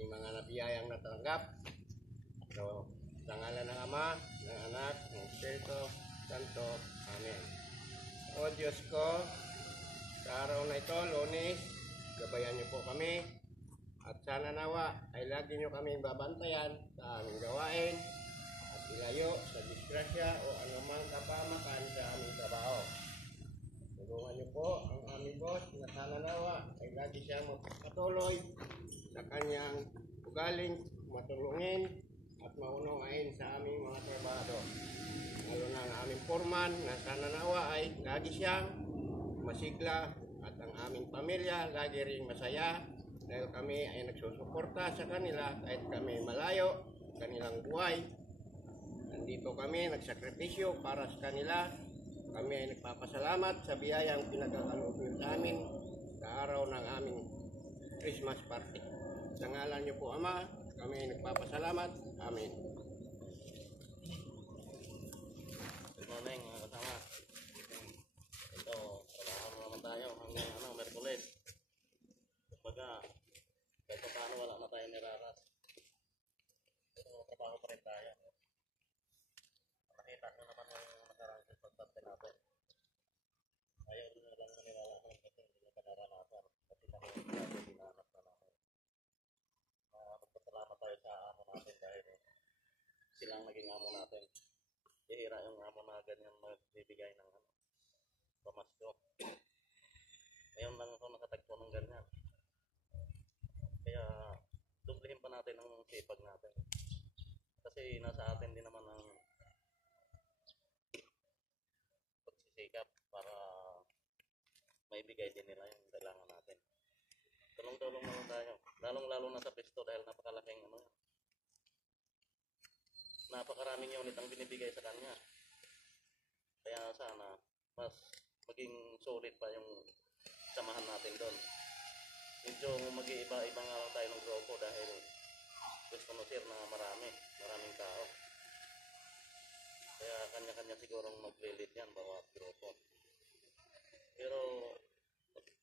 ating mga nabiyayang natanggap. So, sa ngalan ng Ama, ng Anak, ng Espiritu Santo. Amen. O Diyos ko, sa araw na ito, Lunes, gabayan niyo po kami. At sana nawa ay lagi niyo kaming babantayan sa aming gawain at ilayo sa disgrasya o anumang kapamakan sa aming trabaho. Tulungan niyo po ang aming boss na sana nawa ay lagi siyang magpatuloy sa kanyang ugaling matulungin at maunawain sa aming mga trabaho. Lalo na ang aming foreman na sana nawa ay lagi siyang masigla at ang aming pamilya lagi ring masaya dahil kami ay nagsusuporta sa kanila kahit kami malayo sa kanilang buhay. Nandito kami nagsakripisyo para sa kanila. Kami ay nagpapasalamat sa biyayang pinagkakaloob niyo sa amin sa araw ng aming Christmas party. Sa ngalan niyo po, Ama, kami ay nagpapasalamat. Amen. Good morning mga kasama. Ito, trabaho naman tayo hanggang Merkulis. Kumbaga, kahit paano wala na tayo niraras. Pero trabaho pa rin tayo. Nakita nyo naman yung nakarang pagpapit natin. Ayaw nyo lang naniwala naman kasi hindi nyo panaranasan. Kasi kami yung dinanas na namin. Magpasalamat tayo sa amo natin dahil silang naging amo natin. Ihira yung amo na ganyan magbibigay ng pamasko. Ngayon lang ako nakatagpo ng ganyan. Kaya dublihin pa natin ang sipag natin. Kasi nasa atin din naman ang pagsisikap para maibigay din nila yung kailangan natin. Tulong-tulong naman tayo. Lalong-lalo na sa pisto dahil napakalaking napakaraming unit ang binibigay sa kanya. Kaya sana mas maging solid pa yung samahan natin doon. Medyo mag-iiba-iba nga lang tayo ng grupo dahil gusto no sir na maraming tao. Kaya kanya-kanya sigurong maglilid yan bawat grupo. Pero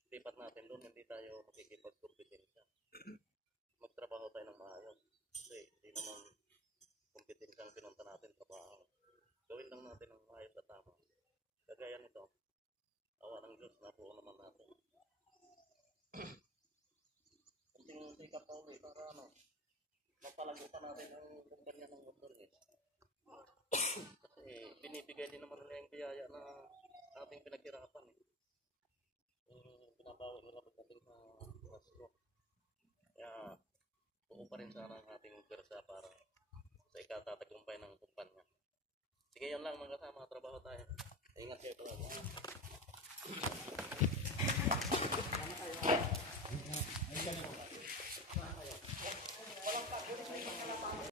lipat natin doon, hindi tayo makikipag-kompetensya. Magtrabaho tayo ng maayos. Kasi hindi naman kompetensya ang pinunta natin trabaho. Gawin lang natin ang maayos at tama. Kagaya nito, awa ng Diyos na po naman natin. Kunting sikap pa ulit para mapalago pa natin ang kumpanya ng motor eh. Kasi binibigay din naman nila yung biyaya na ating pinaghirapan eh. Binabawi nila pagdating sa Pasko. Kaya buo pa rin sana ang ating persa para sa ikatatagumpay ng kumpanya. Sige, yan lang mga kasama, trabaho tayo. Ingat kayo po.